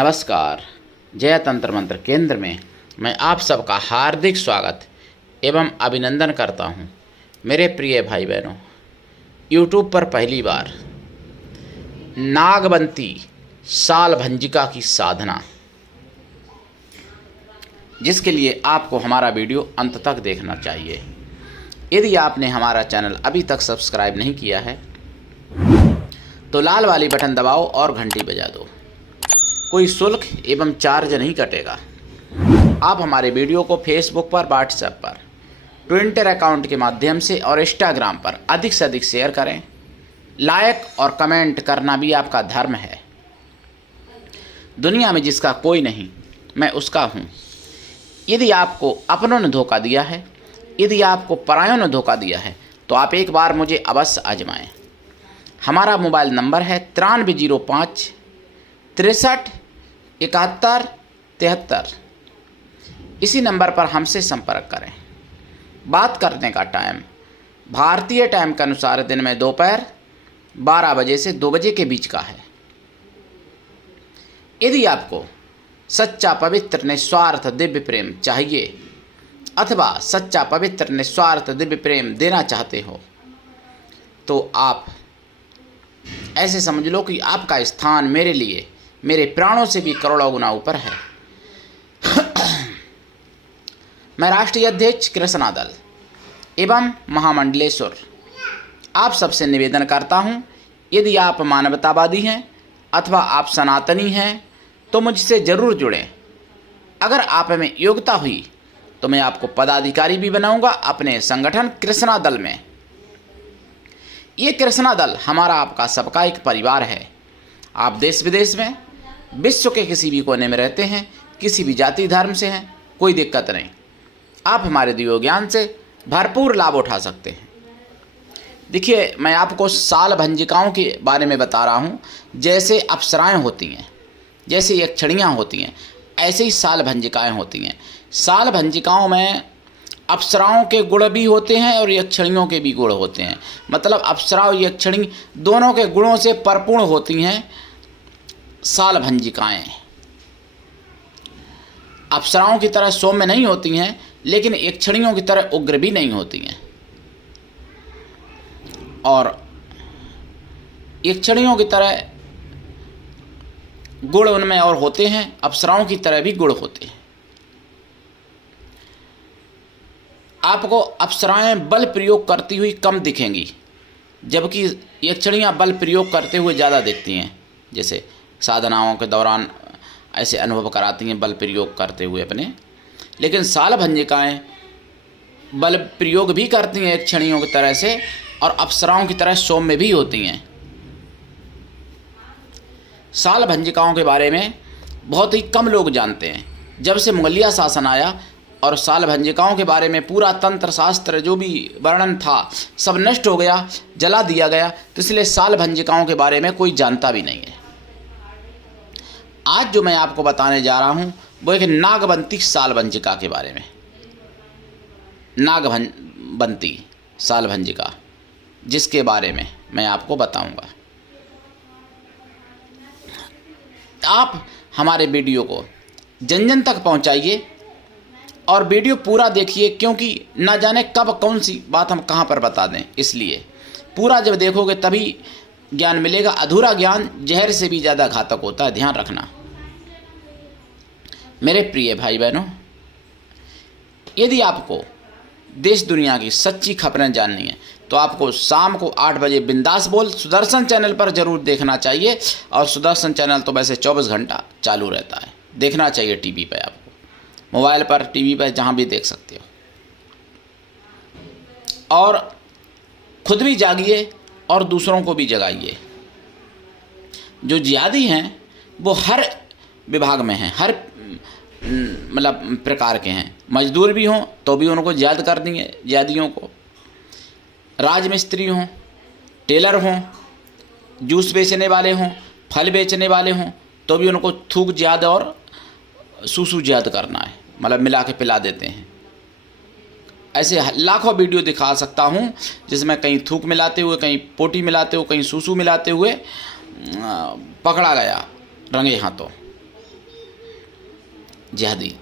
नमस्कार। जय तंत्र मंत्र केंद्र में मैं आप सबका हार्दिक स्वागत एवं अभिनंदन करता हूं। मेरे प्रिय भाई बहनों, यूट्यूब पर पहली बार नागबंती सालभंजिका की साधना, जिसके लिए आपको हमारा वीडियो अंत तक देखना चाहिए। यदि आपने हमारा चैनल अभी तक सब्सक्राइब नहीं किया है तो लाल वाली बटन दबाओ और घंटी बजा दो। कोई शुल्क एवं चार्ज नहीं कटेगा। आप हमारे वीडियो को फेसबुक पर, व्हाट्सएप पर, ट्विटर अकाउंट के माध्यम से और इंस्टाग्राम पर अधिक से अधिक शेयर करें। लाइक और कमेंट करना भी आपका धर्म है। दुनिया में जिसका कोई नहीं, मैं उसका हूँ। यदि आपको अपनों ने धोखा दिया है, यदि आपको परायों ने धोखा दिया है, तो आप एक बार मुझे अवश्य आजमाएं। हमारा मोबाइल नंबर है 9305 63 71 73। इसी नंबर पर हमसे संपर्क करें। बात करने का टाइम भारतीय टाइम के अनुसार दिन में दोपहर 12 बजे से 2 बजे के बीच का है। यदि आपको सच्चा पवित्र निस्वार्थ दिव्य प्रेम चाहिए अथवा सच्चा पवित्र निस्वार्थ दिव्य प्रेम देना चाहते हो, तो आप ऐसे समझ लो कि आपका स्थान मेरे लिए मेरे प्राणों से भी करोड़ों गुना ऊपर है। मैं राष्ट्रीय अध्यक्ष कृष्णा दल एवं महामंडलेश्वर आप सबसे निवेदन करता हूं, यदि आप मानवतावादी हैं अथवा आप सनातनी हैं तो मुझसे ज़रूर जुड़ें। अगर आप में योग्यता हुई तो मैं आपको पदाधिकारी भी बनाऊंगा अपने संगठन कृष्णा दल में। ये कृष्णा दल हमारा आपका सबका एक परिवार है। आप देश विदेश में, विश्व के किसी भी कोने में रहते हैं, किसी भी जाति धर्म से हैं, कोई दिक्कत नहीं। आप हमारे दिव्य ज्ञान से भरपूर लाभ उठा सकते हैं। देखिए, मैं आपको सालभंजिकाओं के बारे में बता रहा हूँ। जैसे अप्सराएं होती हैं, जैसे यक्षणियाँ होती हैं, ऐसे ही सालभंजिकाएँ होती हैं। सालभंजिकाओं में अप्सराओं के गुण भी होते हैं और यक्षणियों के भी गुण होते हैं। मतलब अप्सरा और यक्षणी दोनों के गुणों से परिपूर्ण होती हैं सालभंजिकाएँ। अप्सराओं की तरह सौम्य नहीं होती हैं, लेकिन यक्षणियों की तरह उग्र भी नहीं होती हैं। और यक्षणियों की तरह गुण उनमें और होते हैं, अप्सराओं की तरह भी गुण होते हैं। आपको अप्सराएं बल प्रयोग करती हुई कम दिखेंगी, जबकि यक्षणियाँ बल प्रयोग करते हुए ज़्यादा दिखती हैं। जैसे साधनाओं के दौरान ऐसे अनुभव कराती हैं बल प्रयोग करते हुए अपने। लेकिन सालभंजिकाएँ बल प्रयोग भी करती हैं यक्षणियों की तरह से, और अप्सराओं की तरह सौम्य भी होती हैं। सालभंजिकाओं के बारे में बहुत ही कम लोग जानते हैं। जब से मुगलिया शासन आया और सालभंजिकाओं के बारे में पूरा तंत्र शास्त्र जो भी वर्णन था सब नष्ट हो गया, जला दिया गया, तो इसलिए सालभंजिकाओं के बारे में कोई जानता भी नहीं है। आज जो मैं आपको बताने जा रहा हूँ वो एक नागबंती सालभंजिका के बारे में। नागबंती सालभंजिका, जिसके बारे में मैं आपको बताऊंगा। आप हमारे वीडियो को जन जन तक पहुंचाइए और वीडियो पूरा देखिए, क्योंकि ना जाने कब कौन सी बात हम कहां पर बता दें। इसलिए पूरा जब देखोगे तभी ज्ञान मिलेगा। अधूरा ज्ञान जहर से भी ज़्यादा घातक होता है, ध्यान रखना। मेरे प्रिय भाई बहनों, यदि आपको देश दुनिया की सच्ची खबरें जाननी है तो आपको शाम को 8 बजे बिंदास बोल सुदर्शन चैनल पर ज़रूर देखना चाहिए। और सुदर्शन चैनल तो वैसे 24 घंटा चालू रहता है, देखना चाहिए। टीवी पे आपको, मोबाइल पर, टीवी पर, जहाँ भी देख सकते हो। और खुद भी जागिए और दूसरों को भी जगाइए। जो जिहादी हैं वो हर विभाग में हैं, हर मतलब प्रकार के हैं। मजदूर भी हों तो भी उनको जिहाद कर देंगे, जिहादियों को। राजमिस्त्री हों, टेलर हों, जूस बेचने वाले हों, फल बेचने वाले हों, तो भी उनको थूक जिहाद और सूसू जिहाद करना है, मतलब मिला के पिला देते हैं। ऐसे लाखों वीडियो दिखा सकता हूँ जिसमें कहीं थूक मिलाते हुए, कहीं पोटी मिलाते हुए, कहीं सूसू मिलाते हुए पकड़ा गया रंगे हाथों। जिहादी,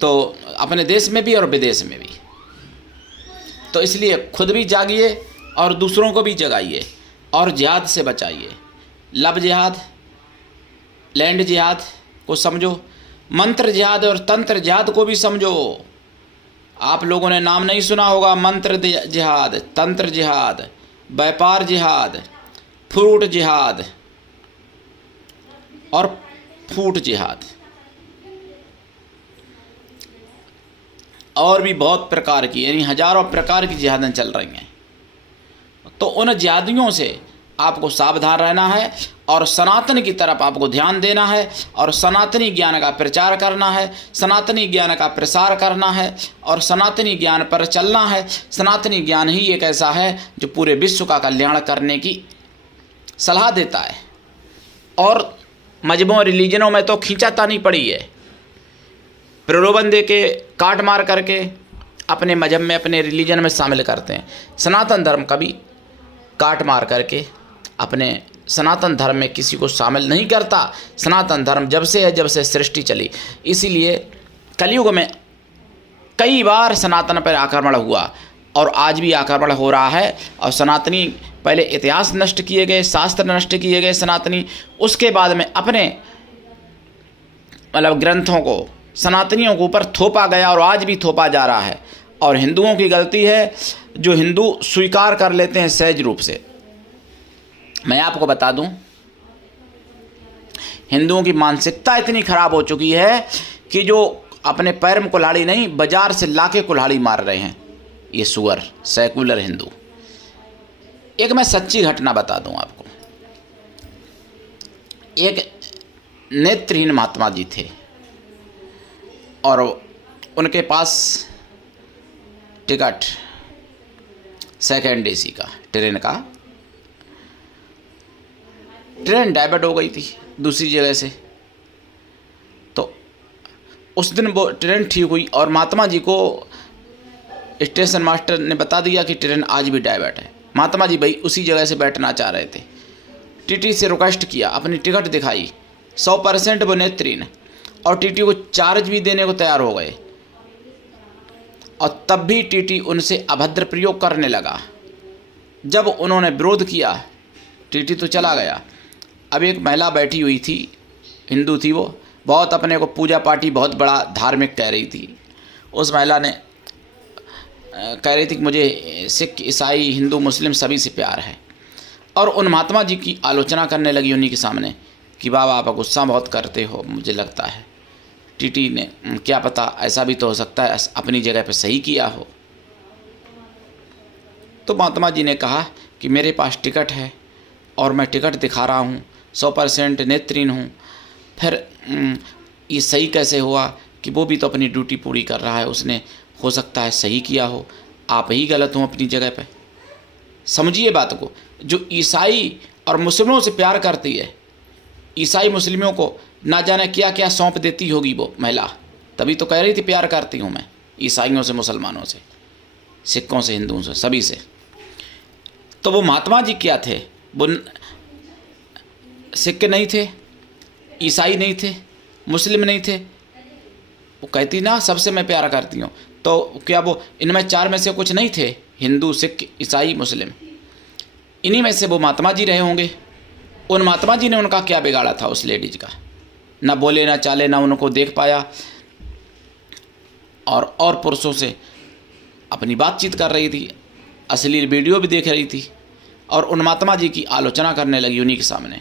तो अपने देश में भी और विदेश में भी। तो इसलिए खुद भी जागिए और दूसरों को भी जगाइए और जिहाद से बचाइए। लव जिहाद, लैंड जिहाद को समझो, मंत्र जिहाद और तंत्र जिहाद को भी समझो। आप लोगों ने नाम नहीं सुना होगा, मंत्र जिहाद, तंत्र जिहाद, व्यापार जिहाद, फ्रूट जिहाद और फूट जिहाद, और भी बहुत प्रकार की, यानी हजारों प्रकार की जिहादें चल रही हैं। तो उन जिहादियों से आपको सावधान रहना है और सनातन की तरफ आपको ध्यान देना है और सनातनी ज्ञान का प्रचार करना है, सनातनी ज्ञान का प्रसार करना है और सनातनी ज्ञान पर चलना है। सनातनी ज्ञान ही एक ऐसा है जो पूरे विश्व का कल्याण करने की सलाह देता है। और मजहबों और रिलीजनों में तो खींचातानी पड़ी है, प्रलोभन दे के, काट मार करके अपने मजहब में, अपने रिलीजन में शामिल करते हैं। सनातन धर्म कभी काट मार करके अपने सनातन धर्म में किसी को शामिल नहीं करता। सनातन धर्म जब से है, जब से सृष्टि चली। इसीलिए कलयुग में कई बार सनातन पर आक्रमण हुआ और आज भी आक्रमण हो रहा है। और सनातनी पहले इतिहास नष्ट किए गए, शास्त्र नष्ट किए गए सनातनी, उसके बाद में अपने मतलब ग्रंथों को सनातनियों के ऊपर थोपा गया और आज भी थोपा जा रहा है। और हिंदुओं की गलती है जो हिंदू स्वीकार कर लेते हैं सहज रूप से। मैं आपको बता दूं, हिंदुओं की मानसिकता इतनी खराब हो चुकी है कि जो अपने पैर में कुल्हाड़ी नहीं, बाजार से लाके कुल्हाड़ी मार रहे हैं ये सुअर सेकुलर हिंदू। एक मैं सच्ची घटना बता दूं आपको। एक नेत्रहीन महात्मा जी थे और उनके पास टिकट सेकेंड एसी का ट्रेन का, ट्रेन डाइवर्ट हो गई थी दूसरी जगह से। तो उस दिन वो ट्रेन ठीक हुई और महात्मा जी को स्टेशन मास्टर ने बता दिया कि ट्रेन आज भी डाइवर्ट है। महात्मा जी भाई उसी जगह से बैठना चाह रहे थे। टीटी से रिक्वेस्ट किया, अपनी टिकट दिखाई, 100% वो नेत्रहीन, और टीटी को चार्ज भी देने को तैयार हो गए। और तब भी टीटी उनसे अभद्र प्रयोग करने लगा। जब उन्होंने विरोध किया, टीटी तो चला गया। अब एक महिला बैठी हुई थी, हिंदू थी, वो बहुत अपने को पूजा पाठी बहुत बड़ा धार्मिक कह रही थी। उस महिला ने कह रही थी कि मुझे सिख, ईसाई, हिंदू, मुस्लिम सभी से प्यार है। और उन महात्मा जी की आलोचना करने लगी उन्हीं के सामने कि बाबा आप गुस्सा बहुत करते हो, मुझे लगता है। टीटी ने क्या पता, ऐसा भी तो हो सकता है अपनी जगह पर सही किया हो। तो महात्मा जी ने कहा कि मेरे पास टिकट है और मैं टिकट दिखा रहा हूँ, 100% नेत्रहीन हूँ, फिर ये सही कैसे हुआ कि वो भी तो अपनी ड्यूटी पूरी कर रहा है, उसने हो सकता है सही किया हो, आप ही गलत हो अपनी जगह पे। समझिए बात को। जो ईसाई और मुस्लिमों से प्यार करती है, ईसाई मुस्लिमों को ना जाने क्या क्या सौंप देती होगी वो महिला, तभी तो कह रही थी प्यार करती हूँ मैं ईसाइयों से, मुसलमानों से, सिखों से, हिंदुओं से, सभी से। तो वो महात्मा जी क्या थे? वो सिख नहीं थे, ईसाई नहीं थे, मुस्लिम नहीं थे। वो कहती ना सबसे मैं प्यार करती हूँ, तो क्या वो इनमें चार में से कुछ नहीं थे? हिंदू, सिख, ईसाई, मुस्लिम, इन्हीं में से वो महात्मा जी रहे होंगे। उन महात्मा जी ने उनका क्या बिगाड़ा था उस लेडीज का? ना बोले ना चाले, ना उनको देख पाया, और पुरुषों से अपनी बातचीत कर रही थी, अश्लील वीडियो भी देख रही थी और उन महात्मा जी की आलोचना करने लगी उन्हीं के सामने।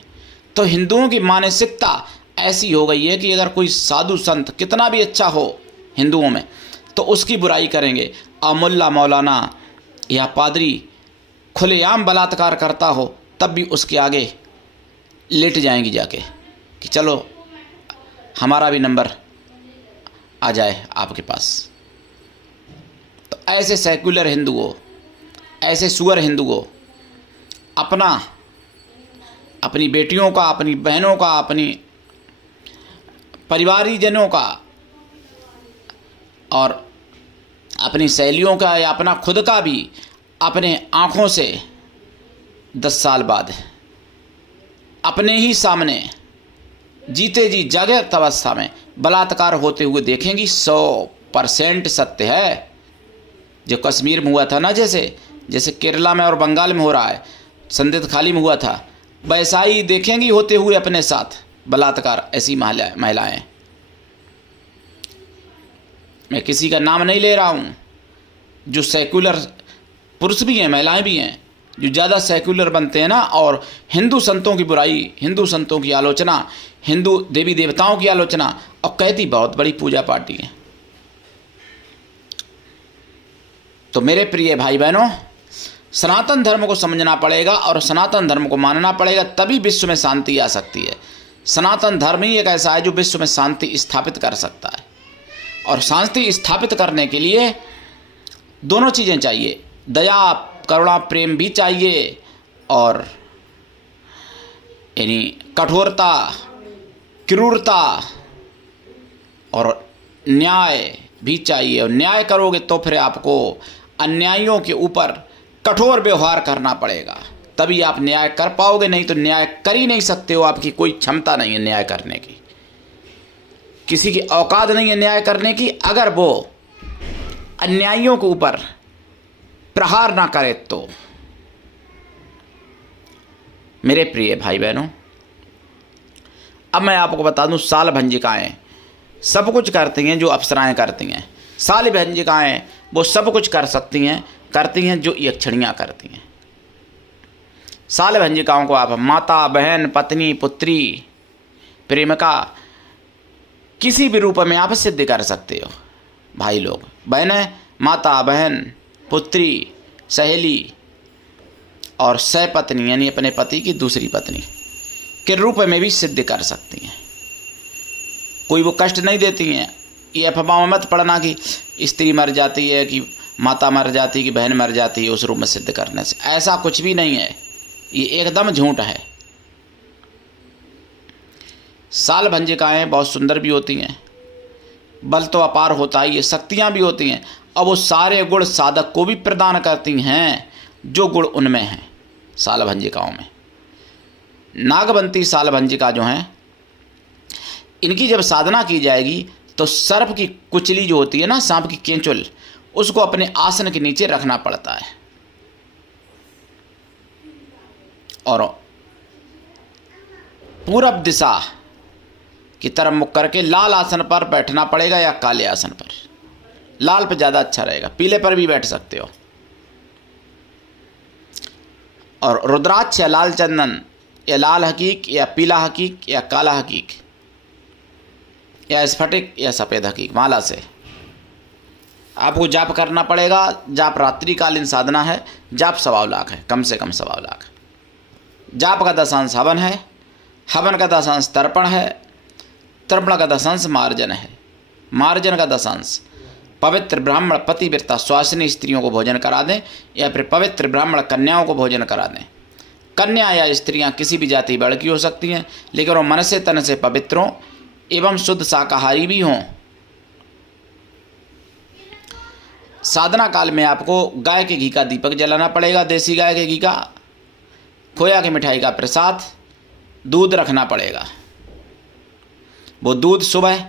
तो हिंदुओं की मानसिकता ऐसी हो गई है कि अगर कोई साधु संत कितना भी अच्छा हो हिंदुओं में, तो उसकी बुराई करेंगे। और मुल्ला मौलाना या पादरी खुलेआम बलात्कार करता हो तब भी उसके आगे लेट जाएंगी जाके कि चलो हमारा भी नंबर आ जाए आपके पास। तो ऐसे सेक्युलर हिंदुओं, ऐसे सुअर हिंदुओं अपनी बेटियों का, अपनी बहनों का, अपनी परिवारीजनों का और अपनी सहेलियों का या अपना खुद का भी अपने आँखों से 10 साल बाद अपने ही सामने जीते जी जागृत अवस्था में बलात्कार होते हुए देखेंगी। 100% सत्य है। जो कश्मीर में हुआ था ना, जैसे केरला में और बंगाल में हो रहा है, संदिग्ध खाली में हुआ था, वैसा ही देखेंगी होते हुए अपने साथ बलात्कार ऐसी महिलाएं। मैं किसी का नाम नहीं ले रहा हूँ। जो सेक्युलर पुरुष भी हैं, महिलाएं भी हैं, जो ज़्यादा सेक्युलर बनते हैं ना, और हिंदू संतों की बुराई, हिंदू संतों की आलोचना, हिंदू देवी देवताओं की आलोचना, और कहती बहुत बड़ी पूजा पाठी है। तो मेरे प्रिय भाई बहनों, सनातन धर्म को समझना पड़ेगा और सनातन धर्म को मानना पड़ेगा, तभी विश्व में शांति आ सकती है। सनातन धर्म ही एक ऐसा है जो विश्व में शांति स्थापित कर सकता है। और शांति स्थापित करने के लिए दोनों चीज़ें चाहिए, दया करुणा प्रेम भी चाहिए, और यानी कठोरता, क्रूरता और न्याय भी चाहिए। और न्याय करोगे तो फिर आपको अन्यायियों के ऊपर कठोर व्यवहार करना पड़ेगा, तभी आप न्याय कर पाओगे। नहीं तो न्याय कर ही नहीं सकते हो, आपकी कोई क्षमता नहीं है न्याय करने की, किसी की औकात नहीं है न्याय करने की। अगर वो अन्यायियों के ऊपर प्रहार ना करे तो। मेरे प्रिय भाई बहनों, अब मैं आपको बता दूं, साल भंजिकाएँ सब कुछ करती हैं जो अप्सराएं करती हैं। साल भंजिकाएँ वो सब कुछ कर सकती हैं, करती हैं जो यक्षणियाँ करती हैं। साल भंजिकाओं को आप माता, बहन, पत्नी, पुत्री, प्रेमिका किसी भी रूप में आप सिद्ध कर सकते हो। भाई लोग, बहनें माता, बहन, पुत्री, सहेली और सहपत्नी यानी अपने पति की दूसरी पत्नी के रूप में भी सिद्ध कर सकती हैं। कोई वो कष्ट नहीं देती हैं। ये अफवाह मत पड़ना कि स्त्री मर जाती है, कि माता मर जाती है, कि बहन मर जाती है उस रूप में सिद्ध करने से। ऐसा कुछ भी नहीं है, ये एकदम झूठ है। साल भंजिकाएँ बहुत सुंदर भी होती हैं, बल तो अपार होता ही है, शक्तियाँ भी होती हैं, और वो सारे गुण साधक को भी प्रदान करती हैं जो गुण उनमें हैं। साल भंजिकाओं में नागवंती साल भंजिका जो हैं, इनकी जब साधना की जाएगी तो सर्प की कुचली जो होती है ना, सांप की केंचुल, उसको अपने आसन के नीचे रखना पड़ता है, और पूरब दिशा की तरफ मुख करके लाल आसन पर बैठना पड़ेगा या काले आसन पर। लाल पे ज़्यादा अच्छा रहेगा, पीले पर भी बैठ सकते हो। और रुद्राक्ष या लाल चंदन या लाल हकीक या पीला हकीक या काला हकीक या स्फटिक या सफ़ेद हकीक माला से आपको जाप करना पड़ेगा। जाप रात्रिकालीन साधना है। जाप 1.25 लाख है, कम से कम 1.25 लाख। जाप का 10 हवन है, हवन का 10 तर्पण है, तर्पण का 10 मार्जन है, मार्जन का 10 पवित्र ब्राह्मण पतिव्रता स्वासिनी स्त्रियों को भोजन करा दें, या फिर पवित्र ब्राह्मण कन्याओं को भोजन करा दें। कन्या या स्त्रियां किसी भी जाति वर्ग की हो सकती हैं, लेकिन वो मन से तन से पवित्र हों एवं शुद्ध शाकाहारी भी हों। साधना काल में आपको गाय के घी का दीपक जलाना पड़ेगा, देसी गाय के घी का, खोया की मिठाई का प्रसाद, दूध रखना पड़ेगा। वो दूध सुबह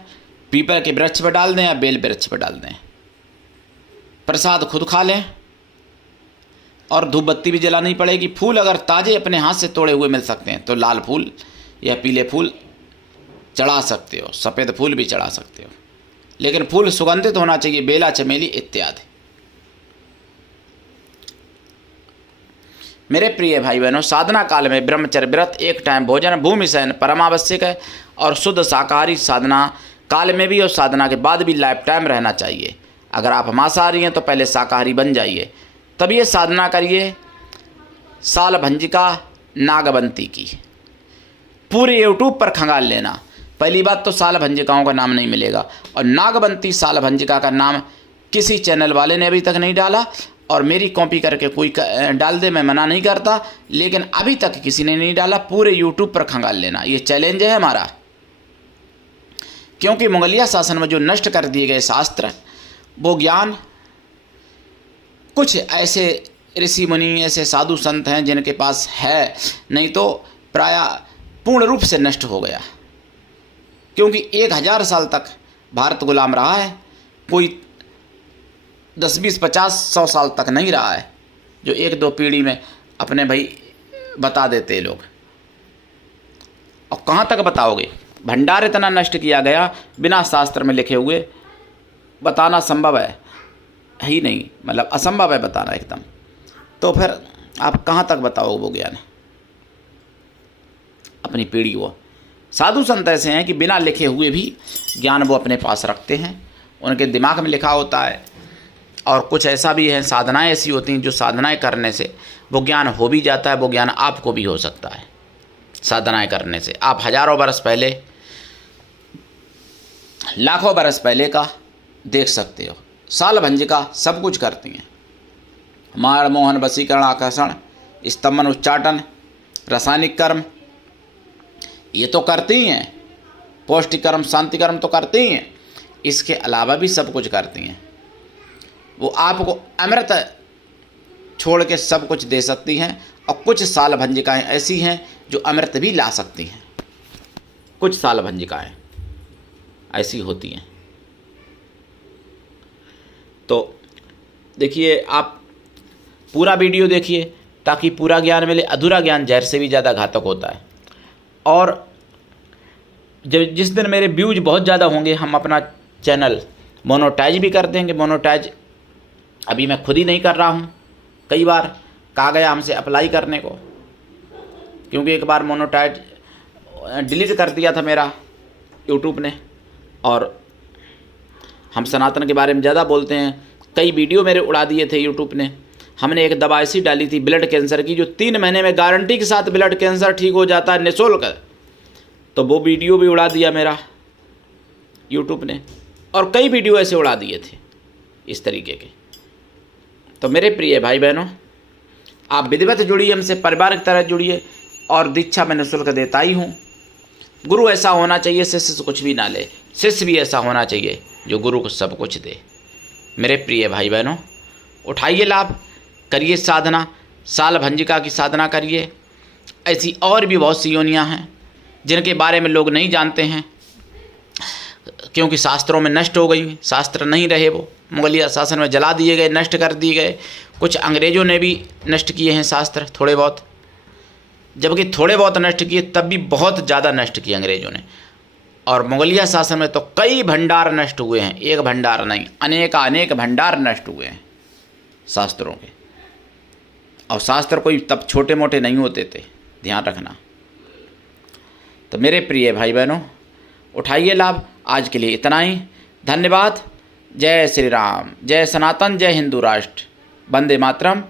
पीपल के वृक्ष पर डाल दें या बेल वृक्ष पर डाल दें। प्रसाद खुद खा लें, और धूप बत्ती भी जलानी पड़ेगी। फूल अगर ताज़े अपने हाथ से तोड़े हुए मिल सकते हैं तो लाल फूल या पीले फूल चढ़ा सकते हो, सफ़ेद फूल भी चढ़ा सकते हो, लेकिन फूल सुगंधित होना चाहिए, बेला, चमेली इत्यादि। मेरे प्रिय भाई बहनों, साधना काल में ब्रह्मचर्य व्रत, एक टाइम भोजन, भूमि शयन परमावश्यक है, और शुद्ध शाकाहारी साधना काल में भी और साधना के बाद भी लाइफ टाइम रहना चाहिए। अगर आप मांसाहारी हैं तो पहले शाकाहारी बन जाइए, तब ये साधना करिए साल भंजिका नागवंती की। पूरे यूट्यूब पर खंगाल लेना। पहली बात तो साल भंजिकाओं का नाम नहीं मिलेगा, और नागवंती साल भंजिका का नाम किसी चैनल वाले ने अभी तक नहीं डाला, और मेरी कॉपी करके कोई डाल दे, मैं मना नहीं करता, लेकिन अभी तक किसी ने नहीं डाला। पूरे यूट्यूब पर खंगाल लेना, ये चैलेंज है हमारा। क्योंकि मुगलिया शासन में जो नष्ट कर दिए गए शास्त्र, वो ज्ञान कुछ ऐसे ऋषि मुनि, ऐसे साधु संत हैं जिनके पास है, नहीं तो प्रायः पूर्ण रूप से नष्ट हो गया। क्योंकि 1000 साल तक भारत गुलाम रहा है, कोई 10, 20, 50, 100 साल तक नहीं रहा है, जो 1-2 पीढ़ी में अपने भाई बता देते लोग। और कहाँ तक बताओगे? भंडार इतना नष्ट किया गया, बिना शास्त्र में लिखे हुए बताना संभव है ही नहीं, मतलब असंभव है बताना एकदम। तो फिर आप कहाँ तक बताओगे वो ज्ञान अपनी पीढ़ी को? साधु संत ऐसे हैं कि बिना लिखे हुए भी ज्ञान वो अपने पास रखते हैं, उनके दिमाग में लिखा होता है। और कुछ ऐसा भी है, साधनाएं ऐसी होती हैं जो साधनाएं करने से वो ज्ञान हो भी जाता है, वो ज्ञान आपको भी हो सकता है। साधनाएं करने से आप हजारों बरस पहले, लाखों बरस पहले का देख सकते हो। साल भंजिका सब कुछ करती हैं, मार मोहन वशीकरण आकर्षण स्तंभन उच्चाटन रासायनिक कर्म ये तो करती ही हैं, पौष्टिक कर्म शांति कर्म तो करती ही हैं, इसके अलावा भी सब कुछ करती हैं। वो आपको अमृत छोड़ के सब कुछ दे सकती हैं। और कुछ साल भंजिकाएँ ऐसी हैं जो अमृत भी ला सकती हैं, कुछ साल भंजिकाएँ ऐसी होती हैं। तो देखिए, आप पूरा वीडियो देखिए ताकि पूरा ज्ञान मिले। अधूरा ज्ञान जहर से भी ज़्यादा घातक होता है। और जब जिस दिन मेरे व्यूज बहुत ज़्यादा होंगे, हम अपना चैनल मोनोटाइज भी कर देंगे। मोनोटाइज अभी मैं खुद ही नहीं कर रहा हूँ, कई बार कहा गया हमसे अप्लाई करने को, क्योंकि एक बार मोनोटाइज डिलीट कर दिया था मेरा यूट्यूब ने। और हम सनातन के बारे में ज़्यादा बोलते हैं, कई वीडियो मेरे उड़ा दिए थे यूट्यूब ने। हमने एक दवा ऐसी डाली थी ब्लड कैंसर की, जो 3 महीने में गारंटी के साथ ब्लड कैंसर ठीक हो जाता है निःशुल्क, तो वो वीडियो भी उड़ा दिया मेरा यूट्यूब ने। और कई वीडियो ऐसे उड़ा दिए थे इस तरीके के। तो मेरे प्रिय भाई बहनों, आप विधिवत जुड़िए हमसे, परिवार की तरह जुड़िए। और दीक्षा मैं निःशुल्क देता ही हूँ। गुरु ऐसा होना चाहिए शिष्य से कुछ भी ना ले, शिष्य भी ऐसा होना चाहिए जो गुरु को सब कुछ दे। मेरे प्रिय भाई बहनों, उठाइए लाभ, करिए साधना, साल भंजिका की साधना करिए। ऐसी और भी बहुत सी योनियाँ हैं जिनके बारे में लोग नहीं जानते हैं, क्योंकि शास्त्रों में नष्ट हो गई, शास्त्र नहीं रहे, वो मुगलिया शासन में जला दिए गए, नष्ट कर दिए गए। कुछ अंग्रेज़ों ने भी नष्ट किए हैं शास्त्र थोड़े बहुत, जबकि थोड़े बहुत नष्ट किए तब भी बहुत ज़्यादा नष्ट किए अंग्रेज़ों ने। और मुगलिया शासन में तो कई भंडार नष्ट हुए हैं, एक भंडार नहीं, अनेक भंडार नष्ट हुए हैं शास्त्रों के। और शास्त्र कोई तब छोटे मोटे नहीं होते थे, ध्यान रखना। तो मेरे प्रिय भाई बहनों, उठाइए लाभ। आज के लिए इतना ही, धन्यवाद। जय श्री राम, जय सनातन, जय हिंदू राष्ट्र, वंदे मातरम।